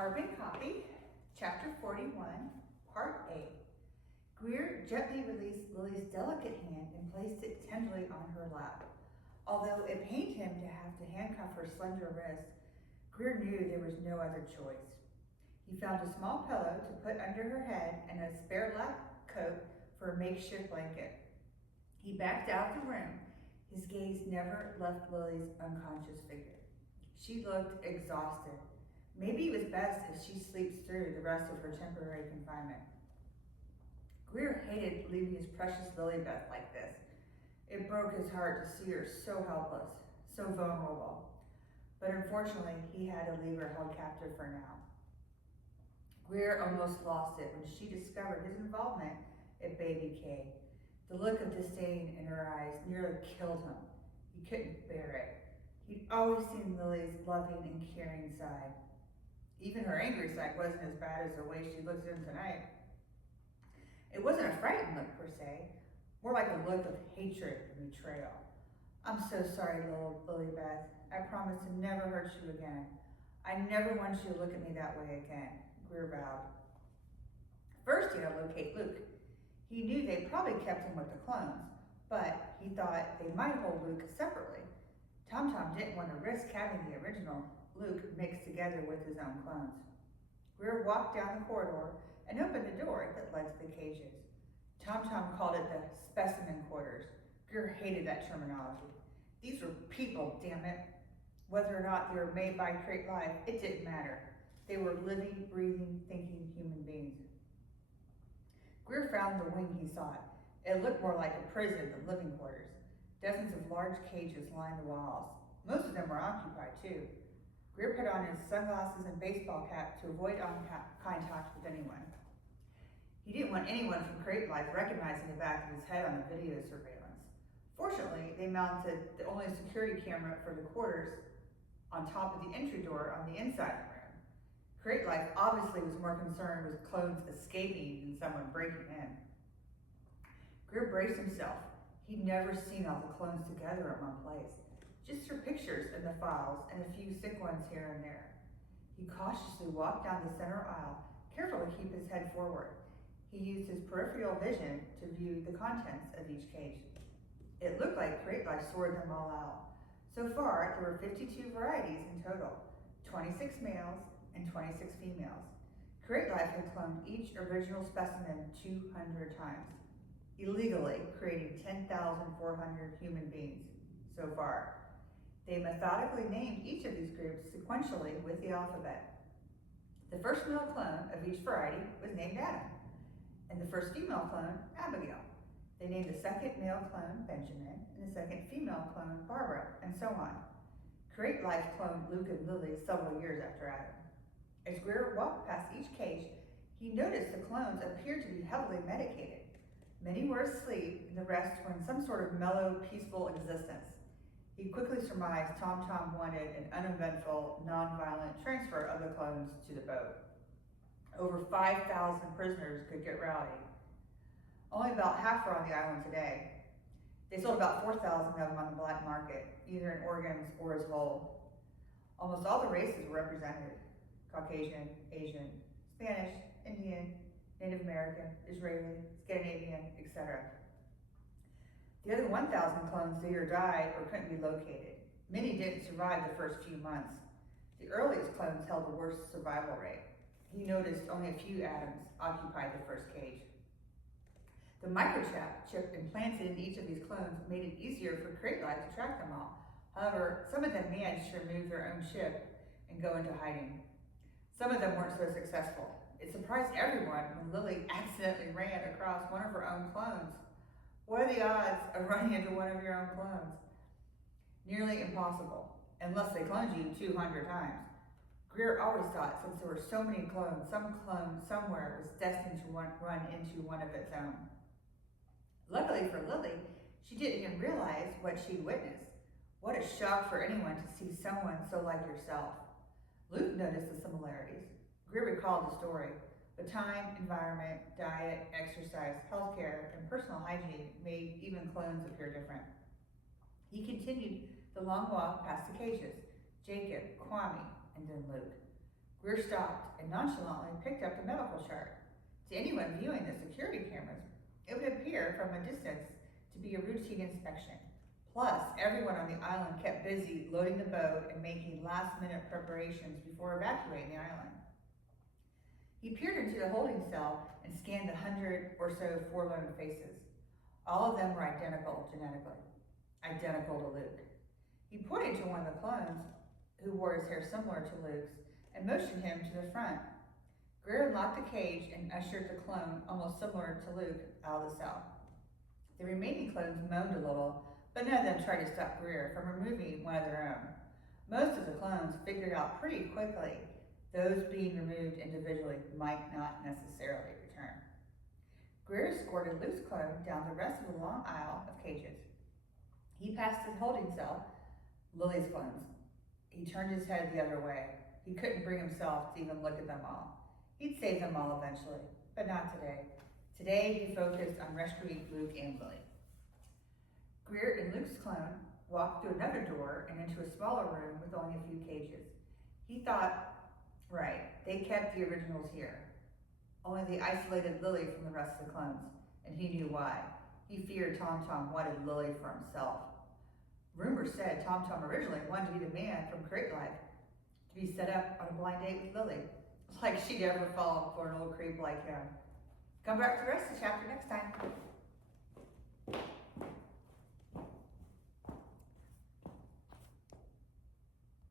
Carbon copy, chapter 41, part A. Grier gently released Lily's delicate hand and placed it tenderly on her lap. Although it pained him to have to handcuff her slender wrist, Grier knew there was no other choice. He found a small pillow to put under her head and a spare lap coat for a makeshift blanket. He backed out of the room. His gaze never left Lily's unconscious figure. She looked exhausted. Maybe it was best if she sleeps through the rest of her temporary confinement. Grier hated leaving his precious Lilybeth like this. It broke his heart to see her so helpless, so vulnerable. But unfortunately, he had to leave her held captive for now. Grier almost lost it when she discovered his involvement at Baby K. The look of disdain in her eyes nearly killed him. He couldn't bear it. He'd always seen Lily's loving and caring side. Even her angry side wasn't as bad as the way she looked at him tonight. It wasn't a frightened look per se, more like a look of hatred and betrayal. "I'm so sorry, little Lilybeth. I promise to never hurt you again. I never want you to look at me that way again," Grier vowed. First, he had to locate Luke. He knew they probably kept him with the clones, but he thought they might hold Luke separately. Tom Tom didn't want to risk having the original Luke mixed together with his own clones. Grier walked down the corridor and opened the door that led to the cages. Tom Tom called it the specimen quarters. Grier hated that terminology. These were people, damn it. Whether or not they were made by Crate Life, it didn't matter. They were living, breathing, thinking human beings. Grier found the wing he sought. It looked more like a prison than living quarters. Dozens of large cages lined the walls. Most of them were occupied too. Grier put on his sunglasses and baseball cap to avoid eye contact with anyone. He didn't want anyone from Crate Life recognizing the back of his head on the video surveillance. Fortunately, they mounted the only security camera for the quarters on top of the entry door on the inside of the room. Crate Life obviously was more concerned with clones escaping than someone breaking in. Grier braced himself. He'd never seen all the clones together in one place, just her pictures in the files and a few sick ones here and there. He cautiously walked down the center aisle, careful to keep his head forward. He used his peripheral vision to view the contents of each cage. It looked like Crate Life sorted them all out. So far, there were 52 varieties in total, 26 males and 26 females. Crate Life had cloned each original specimen 200 times, illegally creating 10,400 human beings so far. They methodically named each of these groups sequentially with the alphabet. The first male clone of each variety was named Adam, and the first female clone, Abigail. They named the second male clone Benjamin, and the second female clone Barbara, and so on. Crate Life cloned Luke and Lily several years after Adam. As Grier walked past each cage, he noticed the clones appeared to be heavily medicated. Many were asleep, and the rest were in some sort of mellow, peaceful existence. He quickly surmised Tom Tom wanted an uneventful, non-violent transfer of the clones to the boat. Over 5,000 prisoners could get rowdy. Only about half are on the island today. They sold about 4,000 of them on the black market, either in organs or as whole. Almost all the races were represented: Caucasian, Asian, Spanish, Indian, Native American, Israeli, Scandinavian, etc. The other 1,000 clones either died or couldn't be located. Many didn't survive the first few months. The earliest clones held the worst survival rate. He noticed only a few atoms occupied the first cage. The microchip implanted in each of these clones made it easier for Crate Life to track them all. However, some of them managed to remove their own chip and go into hiding. Some of them weren't so successful. It surprised everyone when Lily accidentally ran across one of her own clones. What are the odds of running into one of your own clones? Nearly impossible, unless they cloned you 200 times. Grier always thought since there were so many clones, some clone somewhere was destined to run into one of its own. Luckily for Lily, she didn't even realize what she'd witnessed. What a shock for anyone to see someone so like yourself. Luke noticed the similarities. Grier recalled the story. The time, environment, diet, exercise, healthcare, and personal hygiene made even clones appear different. He continued the long walk past the cages, Jacob, Kwame, and then Luke. Grier stopped and nonchalantly picked up the medical chart. To anyone viewing the security cameras, it would appear from a distance to be a routine inspection. Plus, everyone on the island kept busy loading the boat and making last-minute preparations before evacuating the island. He peered into the holding cell and scanned the 100 or so forlorn faces. All of them were identical genetically, identical to Luke. He pointed to one of the clones, who wore his hair similar to Luke's, and motioned him to the front. Grier unlocked the cage and ushered the clone, almost similar to Luke, out of the cell. The remaining clones moaned a little, but none of them tried to stop Grier from removing one of their own. Most of the clones figured out pretty quickly those being removed individually might not necessarily return. Grier escorted Luke's clone down the rest of the long aisle of cages. He passed his holding cell, Lilly's clones. He turned his head the other way. He couldn't bring himself to even look at them all. He'd save them all eventually, but not today. Today, he focused on rescuing Luke and Lilly. Grier and Luke's clone walked through another door and into a smaller room with only a few cages. He thought, right, they kept the originals here. Only they isolated Lilly from the rest of the clones, and he knew why. He feared Tom Tom wanted Lilly for himself. Rumor said Tom Tom originally wanted to be the man from Crate Life, to be set up on a blind date with Lilly, like she'd ever fall for an old creep like him. Come back to the rest of the chapter next time.